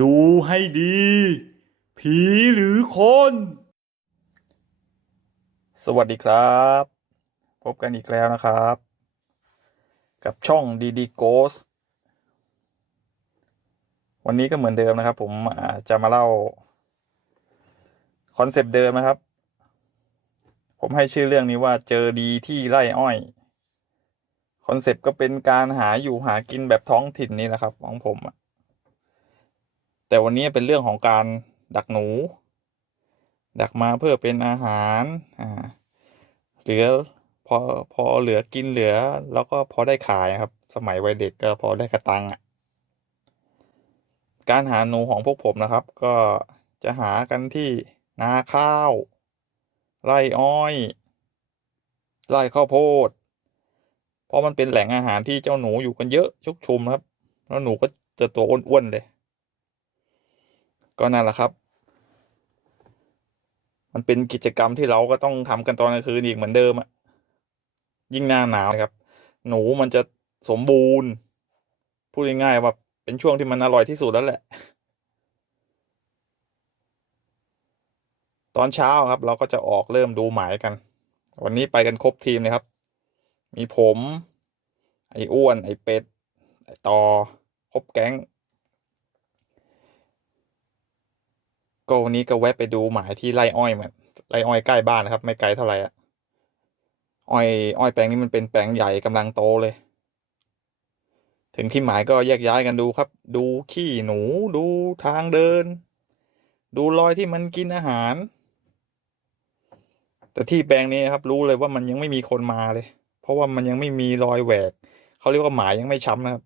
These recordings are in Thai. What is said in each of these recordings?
ดูให้ดี ผีหรือคน สวัสดีครับ พบกันอีกแล้วนะครับ กับช่องดีดีโกสวันนี้ก็เหมือนเดิมนะครับ ผมจะมาเล่า คอนเซปต์เดิมนะครับ ผมให้ชื่อเรื่องนี้ว่าเจอดีที่ไร่อ้อย คอนเซปต์ก็เป็นการหาอยู่หากินแบบท้องถิ่นนี่แหละครับ ของผมอะ แต่วันนี้เป็นเรื่องของการดักหนู ดักมาเพื่อเป็นอาหารอ่าเหลือพอพอเหลือกินเหลือ แล้วก็พอได้ขายครับ สมัยวัยเด็กก็พอได้กระตังอะการหาหนูของพวกผมนะครับ ก็จะหากันที่นาข้าว ไร่อ้อย ไร่ข้าวโพด เพราะมันเป็นแหล่งอาหารที่เจ้าหนูอยู่กันเยอะชุกชุมครับ แล้วหนูก็จะตัวอ้วนๆเลย ก็นั่นแหละครับ มันเป็นกิจกรรมที่เราก็ต้องทำกันตอนกลางคืนอีกเหมือนเดิมอะยิ่งหน้าหนาวนะครับ หนูมันจะสมบูรณ์ พูดง่ายๆว่าเป็นช่วงที่มันอร่อยที่สุดแล้วแหละ ตอนเช้าครับ เราก็จะออกเริ่มดูหมายกัน วันนี้ไปกันครบทีมเลยครับ มีผม ไอ้อ้วน ไอ้เป็ด ไอ้ตอครบแก๊ง ก็วันนี้ก็แวะไปดูหมายที่ไร่อ้อยเหมือนไร่อ้อยใกล้บ้านนะครับ ไม่ไกลเท่าไหร่อะอ้อยอ้อยแปลงนี้มันเป็นแปลงใหญ่กำลังโตเลย ถึงที่หมายก็แยกย้ายกันดูครับ ดูขี้หนูดูทางเดิน ดูรอยที่มันกินอาหาร แต่ที่แปลงนี้ครับ รู้เลยว่ามันยังไม่มีคนมาเลย เพราะว่ามันยังไม่มีรอยแหวกเขาเรียกว่าหมายยังไม่ช้ำนะครับ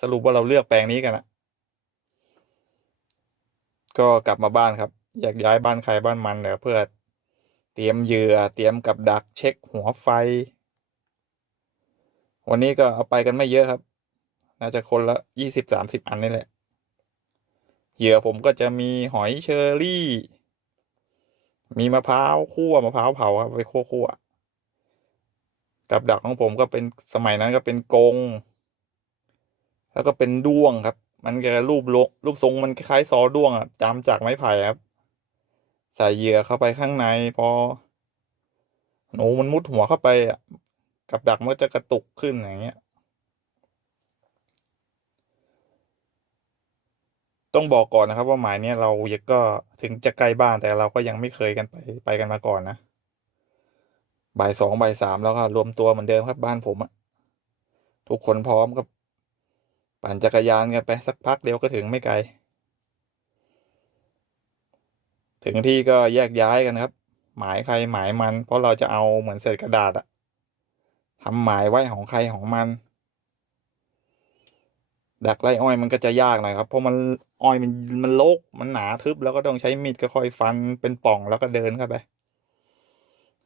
สรุปว่าเราเลือกแปลงนี้กันอะ ก็กลับมาบ้านครับ อยากย้ายบ้านใครบ้านมันเดี๋ยวเพื่อเตรียมเหยื่อเตรียมกับดักเช็คหัวไฟ วันนี้ก็เอาไปกันไม่เยอะครับ น่าจะคนละยี่สิบสามสิบอันนี่แหละ เหยื่อผมก็จะมีหอยเชอรี่ มีมะพร้าวคั่วมะพร้าวเผาครับไปคั่วคั่วกับดักของผมก็เป็นสมัยนั้นก็เป็นกรงแล้วก็เป็นด้วงครับ มันก็รูปโลรูปทรงมันคล้ายซอด้วงอะจำจากไม้ไผ่ครับ ใส่เหยื่อเข้าไปข้างในพอหนูมันมุดหัวเข้าไปอะกับดักมันก็จะกระตุกขึ้นอย่างเงี้ย ต้องบอกก่อนนะครับ ว่าหมายเนี้ยเรายังก็ถึงจะใกล้บ้านแต่เราก็ยังไม่เคยกันไปไปกันมาก่อนนะบ่ายสองบ่ายสามแล้วก็รวมตัวเหมือนเดิมครับบ้านผมอะทุกคนพร้อมก็ ปั่นจักรยานกันไปสักพักเดียวก็ถึงไม่ไกล ถึงที่ก็แยกย้ายกันครับ หมายใครหมายมัน เพราะเราจะเอาเหมือนเศษกระดาษอะทำหมายไว้ของใครของมัน ดักไล่อ้อยมันก็จะยากหน่อยครับ เพราะมันอ้อยมันมันโลกมันหนาทึบแล้วก็ต้องใช้มีดก็ค่อยฟันเป็นป่องแล้วก็เดินเข้าไป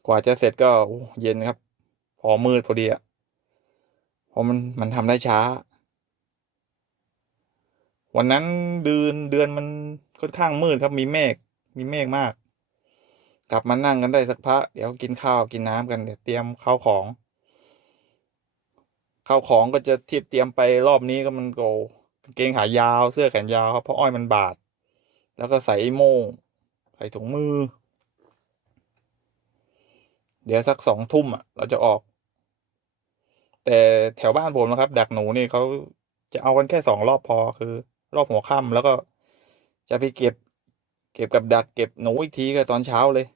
กว่าจะเสร็จก็เย็นครับ พอมืดพอดีอะเพราะมันมันทำได้ช้า วันนั้นเดือนเดือนมันค่อนข้างมืดครับมีเมฆมีเมฆมาก กลับมานั่งกันได้สักพักเดี๋ยวกินข้าวกินน้ำกันเดี๋ยวเตรียมข้าวของข้าวของก็จะเทียบเตรียมไปรอบนี้ก็มันโกกางเกงขายาวเสื้อแขนยาวครับเพราะอ้อยมันบาด แล้วก็ใส่โม่งใส่ถุงมือ เดี๋ยวสักสองทุ่มอะ เราจะออก แต่แถวบ้านผมนะครับ ดักหนูนี่เขาจะเอากันแค่สองรอบพอคือ รอบหัวค่ำแล้วก็จะไปเก็บ เก็บกับดักเก็บหนูอีกทีก็ตอนเช้าเลย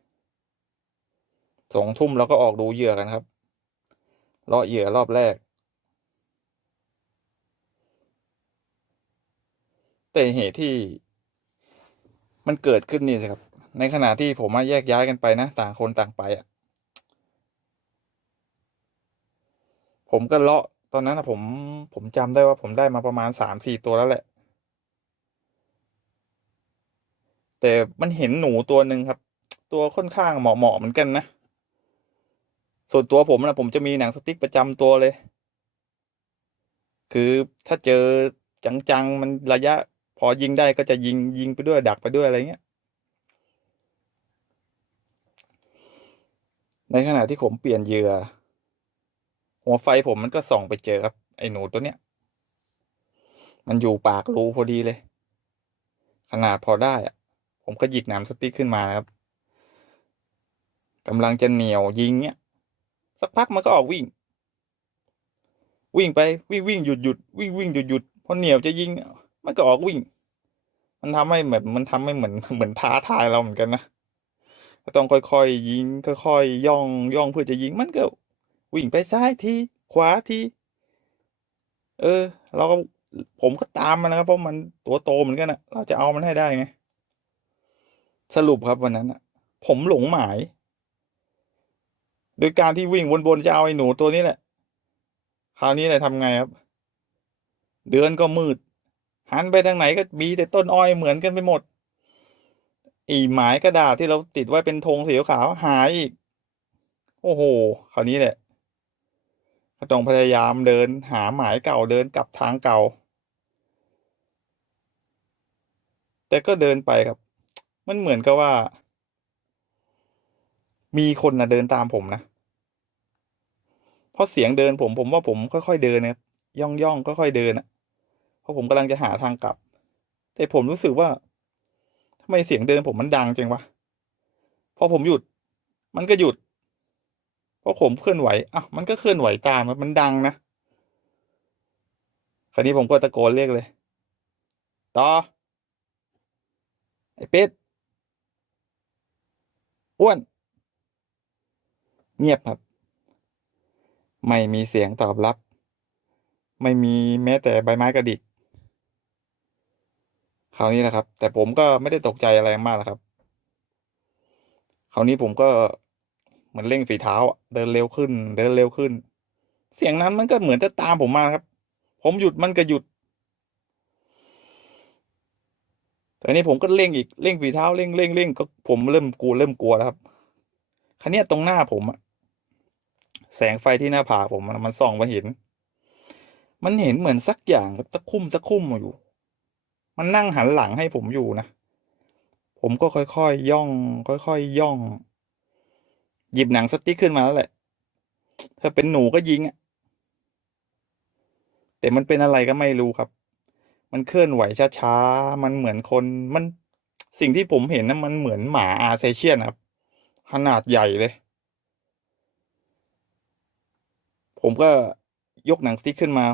สองทุ่มเราก็ออกดูเหยื่อกันครับเลาะเหยื่อรอบแรก แต่เหตุที่มันเกิดขึ้นนี่สิครับ ในขณะที่ผมมาแยกย้ายกันไปนะ ต่างคนต่างไปอะ ผมก็เลาะตอนนั้นนะผมผมจำได้ว่าผมได้มาประมาณสามสี่ตัวแล้วแหละ แต่มันเห็นหนูตัวหนึ่งครับ ตัวค่อนข้างเหมาะเหมาะเหมือนกันนะ ส่วนตัวผมนะผมจะมีหนังสติ๊กประจำตัวเลย คือถ้าเจอจังๆมันระยะ พอยิงได้ก็จะยิงยิงไปด้วยดักไปด้วยอะไรเงี้ย ในขณะที่ผมเปลี่ยนเหยื่อ หัวไฟผมมันก็ส่องไปเจอครับ ไอ้หนูตัวเนี้ย มันอยู่ปากรูพอดีเลย ขนาดพอได้อะ ผมก็หยิกหนามสติ๊กขึ้นมานะครับกำลังจะเหนียวยิงเนี้ยสักพักมันก็ออกวิ่ง วิ่งไปวิ่งวิ่งหยุดหยุดวิ่งวิ่งหยุดหยุดพอเหนียวจะยิง มันก็ออกวิ่ง มันทำให้เหมือนมันทำให้เหมือนเหมือนท้าทายเราเหมือนกันนะก็ต้องค่อยๆยิงค่อยๆย่องย่องเพื่อจะยิงมันก็ วิ่งไปซ้ายทีขวาทีเออ เราก็ผมก็ตามมันนะครับเพราะมันตัวโตเหมือนกันนะเราจะเอามันให้ได้ไง สรุปครับวันนั้นอะผมหลงหมาย โดยการที่วิ่งวนๆจะเอาไอ้หนูตัวนี้แหละ คราวนี้เลยทำไงครับ เดือนก็มืด หันไปทางไหนก็มีแต่ต้นอ้อยเหมือนกันไปหมด อีหมายกระดาษที่เราติดไว้เป็นธงสีขาวหายอีก โอ้โห คราวนี้แหละก็ต้องพยายามเดินหาหมายเก่าเดินกลับทางเก่า แต่ก็เดินไปครับ มันเหมือนกับว่า มีคนนะเดินตามผมนะเพราะเสียงเดินผมผมว่าผมค่อยๆเดินนะย่องย่องค่อยๆเดินอะเพราะผมกำลังจะหาทางกลับ แต่ผมรู้สึกว่าทำไมเสียงเดินผมมันดังจังวะพอผมหยุด มันก็หยุดพอผมเคลื่อนไหวอะมันก็เคลื่อนไหวตามมันดังนะคราวนี้ผมก็ตะโกนเรียกเลย ต่อ ไอ้เป็ด อ้วน เงียบครับ ไม่มีเสียงตอบรับ ไม่มีแม้แต่ใบไม้กระดิกคราวนี้แหละครับ แต่ผมก็ไม่ได้ตกใจอะไรมากหรอกครับคราวนี้ผมก็เหมือนเร่งฝีเท้า เดินเร็วขึ้น เดินเร็วขึ้น เสียงนั้นมันก็เหมือนจะตามผมมาครับ ผมหยุดมันก็หยุด แต่นี้ผมก็เร่งอีกเร่งฝีเท้าเร่งเร่งเร่งก็ผมเริ่มกลัวเริ่มกลัวแล้วครับคันนี้ตรงหน้าผมอะแสงไฟที่หน้าผากผมมันส่องมาเห็น มันเห็นเหมือนสักอย่างตะคุ่มตะคุ่มอยู่ มันนั่งหันหลังให้ผมอยู่นะ ผมก็ค่อยๆย่อง ค่อยๆย่อง หยิบหนังสติ๊กขึ้นมาแล้วแหละถ้าเป็นหนูก็ยิงอะแต่มันเป็นอะไรก็ไม่รู้ครับ มันเคลื่อนไหวช้าๆ มันเหมือนคน มันสิ่งที่ผมเห็นนะมันเหมือนหมาอาเซเชียนครับ ขนาดใหญ่เลย ผมก็ยกหนังสติ๊กขึ้นมา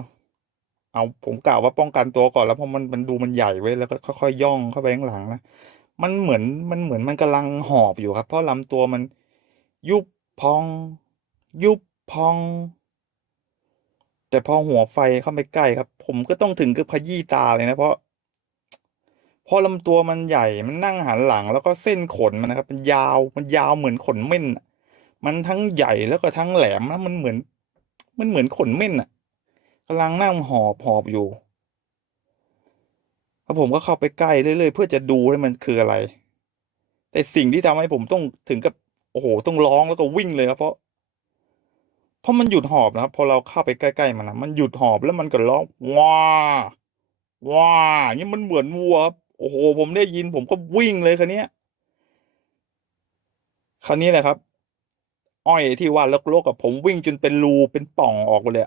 เอาผมกล่าวว่าป้องกันตัวก่อนแล้วเพราะมันมันดูมันใหญ่ไว้ยแล้วก็ค่อยๆย่องเข้าไปข้างหลังนะ มันเหมือนมันเหมือนมันกำลังหอบอยู่ครับ เพราะลำตัวมันยุบพอง ยุบพอง แต่พอหัวไฟเข้าไปใกล้ครับ ผมก็ต้องถึงกับขยี้ตาเลยนะเพราะพอลำตัวมันใหญ่มันนั่งหันหลัง แล้วก็เส้นขนมันนะครับมันยาวมันยาวเหมือนขนเม่นมันทั้งใหญ่แล้วก็ทั้งแหลมนะมันเหมือน มันเหมือนขนเม่นอะกำลังนั่งหอบหอบอยู่แล้วผมก็เข้าไปใกล้เรื่อยๆเพื่อจะดูให้มันคืออะไร แต่สิ่งที่ทำให้ผมต้องถึงกับโอ้โหต้องร้องแล้วก็วิ่งเลยครับเพราะ เพราะมันหยุดหอบนะครับพอเราเข้าไปใกล้ๆมันนะมันหยุดหอบแล้วมันก็ร้องว้าว้าอย่างนี้มันเหมือนวัวโอ้โห ผมได้ยินผมก็วิ่งเลยคันนี้คราวนี้แหละครับ อ้อยที่ว่าลกๆกับผมวิ่งจนเป็นรูเป็นป่องออกไปเลย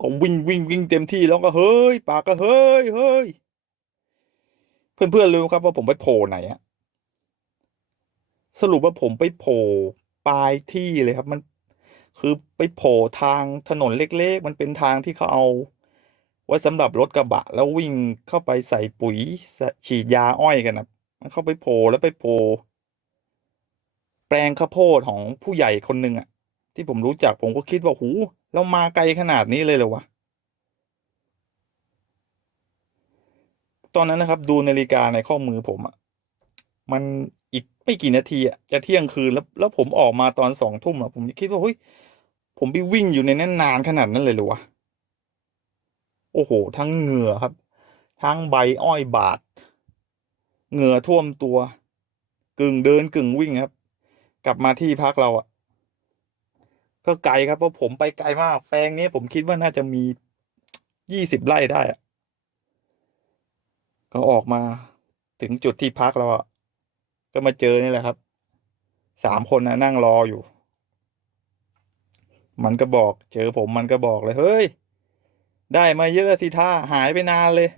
ก็วิ่งวิ่งวิ่งเต็มที่แล้วก็เฮ้ยปากก็เฮ้ยเฮ้ยเพื่อนๆรู้ครับว่าผมไปโผล่ไหนอะสรุปว่าผมไปโผล่ปลายที่เลยครับ มัน คือไปโผล่ทางถนนเล็กๆ มันเป็นทางที่เขาเอาไว้สำหรับรถกระบะ แล้ววิ่งเข้าไปใส่ปุ๋ยฉีดยาอ้อยกันนะมันเข้าไปโผล่แล้วไปโผล่แปลงข้าวโพดของผู้ใหญ่คนหนึ่งอะที่ผมรู้จักผมก็คิดว่าหูเรามาไกลขนาดนี้เลยเหรอวะตอนนั้นนะครับ ดูนาฬิกาในข้อมือผมอะมันอีกไม่กี่นาทีอะจะเที่ยงคืนแล้วแล้วผมออกมาตอนสองทุ่มอะผมคิดว่าเฮ้ย ผมไปวิ่งอยู่ในนั้นนานขนาดนั้นเลยหรอวะ โอ้โห ทั้งเหงื่อครับ ทั้งใบอ้อยบาด เหงื่อท่วมตัว กึ่งเดินกึ่งวิ่งครับ กลับมาที่พักเราอะก็ไกลครับเพราะผมไปไกลมาก แปลงนี้ผมคิดว่าน่าจะมียี่สิบไร่ได้อะก็ออกมาถึงจุดที่พักเราอะก็มาเจอนี่แหละครับ สามคนนะนั่งรออยู่ มันก็บอก เจอผมมันก็บอกเลย เฮ้ย ได้มาเยอะสิท่าหายไปนานเลย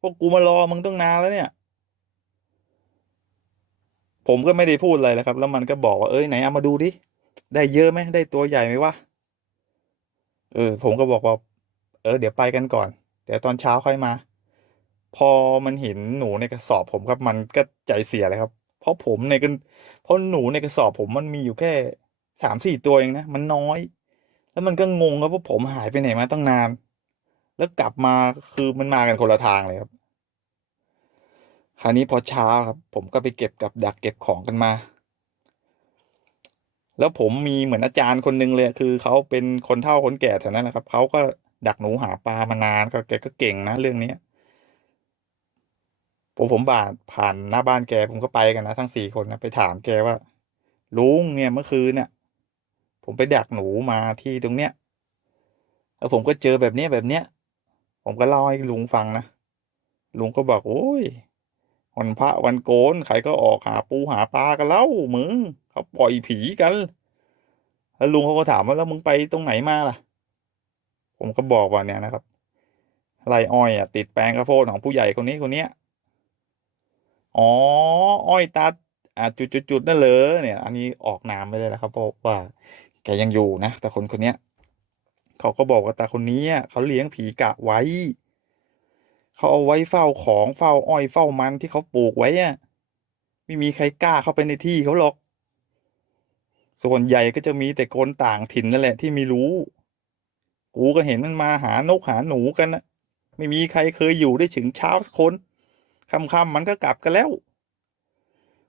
พวกกูมารอมึงตั้งนานแล้วเนี่ย ผมก็ไม่ได้พูดอะไรแล้วครับ แล้วมันก็บอกว่าเอ้ยไหนเอามาดูดิ ได้เยอะไหมได้ตัวใหญ่ไหมวะ เออ ผมก็บอกว่า เออ เดี๋ยวไปกันก่อน เดี๋ยวตอนเช้าค่อยมา พอมันเห็นหนูในกระสอบผมครับ มันก็ใจเสียเลยครับ เพราะผมในกันเพราะหนูในกระสอบผมมันมีอยู่แค่ สามสี่ตัวเองนะ มันน้อย แล้วมันก็งงครับว่าผมหายไปไหนมาตั้งนาน แล้วกลับมาคือมันมากันคนละทางเลยครับ คราวนี้พอเช้าครับ ผมก็ไปเก็บกับดักเก็บของกันมา แล้วผมมีเหมือนอาจารย์คนหนึงเลย คือเขาเป็นคนเฒ่าคนแก่แถวนั้นนะครับเขาก็ดักหนูหาปลามานานก็แกก็เก่งนะเรื่องนี้ผมผมผ่านผ่านหน้าบ้านแกผมก็ไปกันนะทั้งสี่คนนะไปถามแกว่า ลุงเนี่ยเมื่อคืนเนี่ย ผมไปดักหนูมาที่ตรงเนี้ยแล้วผมก็เจอแบบเนี้ยแบบเนี้ย ผมก็เล่าให้ลุงฟังนะลุงก็บอกโอ้ยวันพระวันโกนใครก็ออกหาปูหาปลากันแล้วมึงเขาปล่อยผีกันแล้วลุงเขาก็ถามว่าแล้วมึงไปตรงไหนมาล่ะ ผมก็บอกว่าเนี่ยนะครับไรอ้อยอะติดแปลงข้าวโพดของผู้ใหญ่คนนี้คนเนี้ยอ๋อ อ้อยตัดอ่าจุดๆๆนั่นเลยเนี่ย อันนี้ออกนามไม่ได้แล้วครับเพราะว่า แกยังอยู่นะแต่คนคนเนี้ยเขาก็บอกว่าตาคนนี้เขาเลี้ยงผีกะไว้ เขาเอาไว้เฝ้าของเฝ้าอ้อยเฝ้ามันที่เขาปลูกไว้อะไม่มีใครกล้าเข้าไปในที่เขาหรอก ส่วนใหญ่ก็จะมีแต่คนต่างถิ่นนั่นแหละที่ไม่รู้ กูก็เห็นมันมาหานกหาหนูกันนะไม่มีใครเคยอยู่ได้ถึงเช้าสักคนค่ำๆมันก็กลับกันแล้ว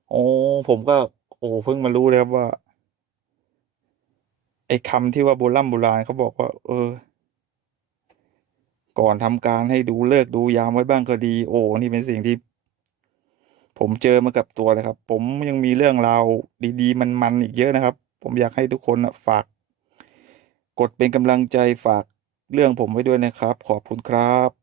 โอ้ผมก็ โอ้เพิ่งมารู้เลยครับว่า อ้คำที่ว่าโบราณโบราณเขาบอกว่า เออ ก่อนทำการให้ดูเลิกดูยามไว้บ้างก็ดี โอ้นี่เป็นสิ่งที่ ผมเจอมากับตัวเลยครับ ผมยังมีเรื่องราวดี ๆ มันๆอีกเยอะนะครับ ผมอยากให้ทุกคนฝาก กดเป็นกำลังใจฝากเรื่องผมไว้ด้วยนะครับ ขอบคุณครับ